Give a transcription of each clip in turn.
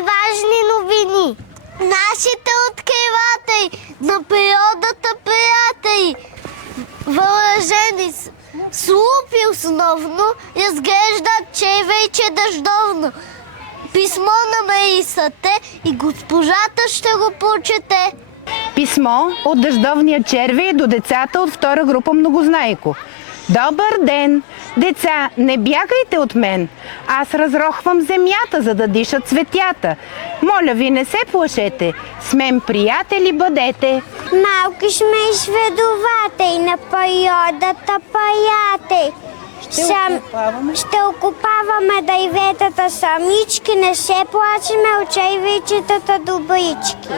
важни новини. Нашите откриватели на природата приятели, въоръжени с лупи основно, разглеждат червейче дъждовно. Писмо на Марисате и госпожата ще го прочете. Писмо от дъждовния червей до децата от втора група Многознайко. Добър ден! Деца, не бягайте от мен! Аз разрохвам земята, за да дишат цветята. Моля ви, не се плашете. С мен приятели бъдете. Малки сме и сведователи на природата приятели. Ще окопаваме дърветата самички, не се плачеме от червейчетата добрички.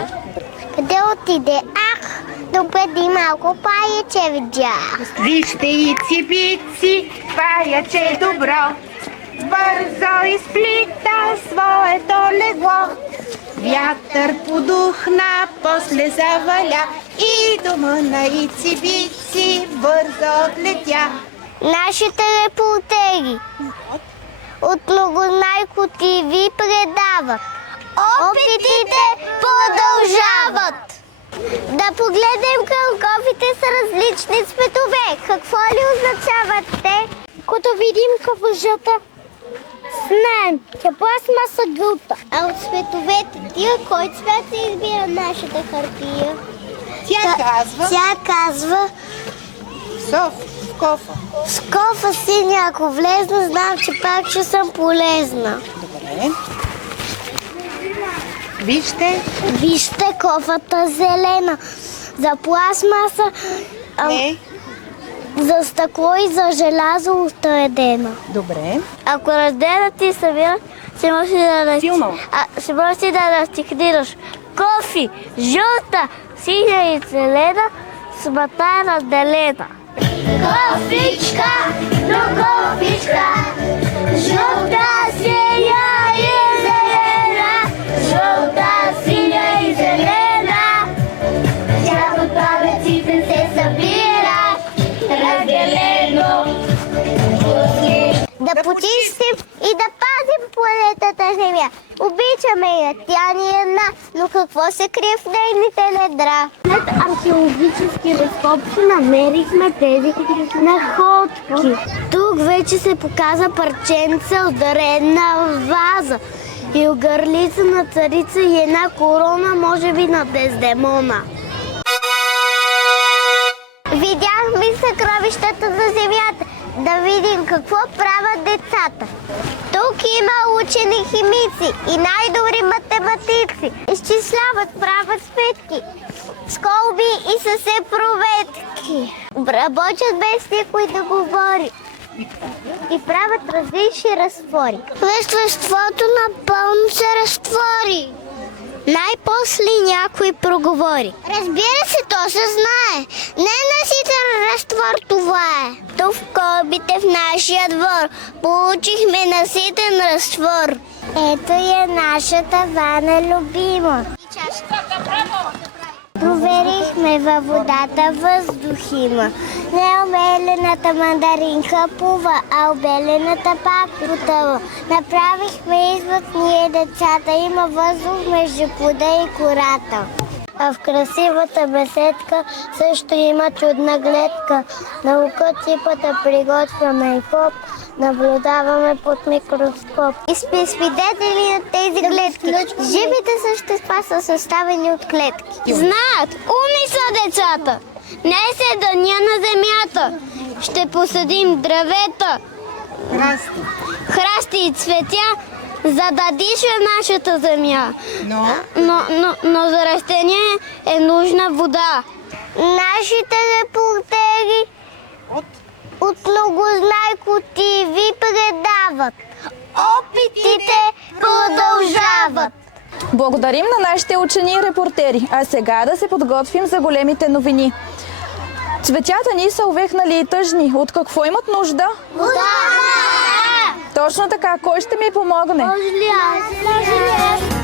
Къде отиде? Ах, допреди малко паяче видях. Вижте ици-бици, паяче добро, бързо изплита своето легло. Вятър подухна, после заваля и дома на ици-бици бързо отлетя. Нашите репортери от Многознайко ТВ предават. Опитите продължават! Да погледнем кръговите с различни цветове. Какво ли означават те? Като видим кавъжата, знаем, че пластмаса гълта. А от цветовете тия, кой цвят се избира нашата хартия? Тя казва Скофа. Скофа синя, ако влезна, знам, че пак ще съм полезна. Добре. Вижте кофата зелена. За пластмаса, за стъкло и за желязо отредена. Добре. Ако разделят ти събира, ще можеш да разтикнираш кофи, жълта, синя и зелена, с батая разделена. Кофичка, но кофичка, жълта, синя и зелена, жълта, синя и зелена, тя от паметите се събира, разделено. Да почистим и да пазим планетата Земя. Обичаме я, тя ни е една, но какво се крие в нейните недра? След археологически разкопки намерихме тези находки. Тук вече се показа парченце от древна ваза и огърлица на царица и една корона, може би на Дездемона. Видяхме съкровищата за земята. Да видим какво правят децата. Тук има учени химици и най-добри математици. Изчисляват, правят сметки, сколби и са се проветки. Работят без никой да говори и правят различни разтвори. Веществото напълно се разтвори. Най-после някой проговори. Разбира се, то се знае. Не наситен разтвор това е. Тук в колбите в нашия двор получихме наситен разтвор. Ето е нашата вана любима. Проверихме във водата въздух има. Не обелената мандаринка плува, а обелената пак потъва. Направихме извод ние децата, има въздух между плода и кората. А в красивата беседка също има чудна гледка. Наука типата приготвяме и хоп, наблюдаваме под микроскоп. И сме свидетели на тези гледки. Живите същества са съставени от клетки. Знаят, умни са децата. Днес е деня на земята. Ще посадим древета, храсти и цветя, за да диша нашата земя. Но за растение е нужна вода. Нашите репортери от Многознайко ТВ предават. Опитите продължават. Благодарим на нашите учени и репортери. А сега да се подготвим за големите новини. Цветята ни са увехнали и тъжни. От какво имат нужда? Вода! Точно така. Кой ще ми помогне? Може ли аз?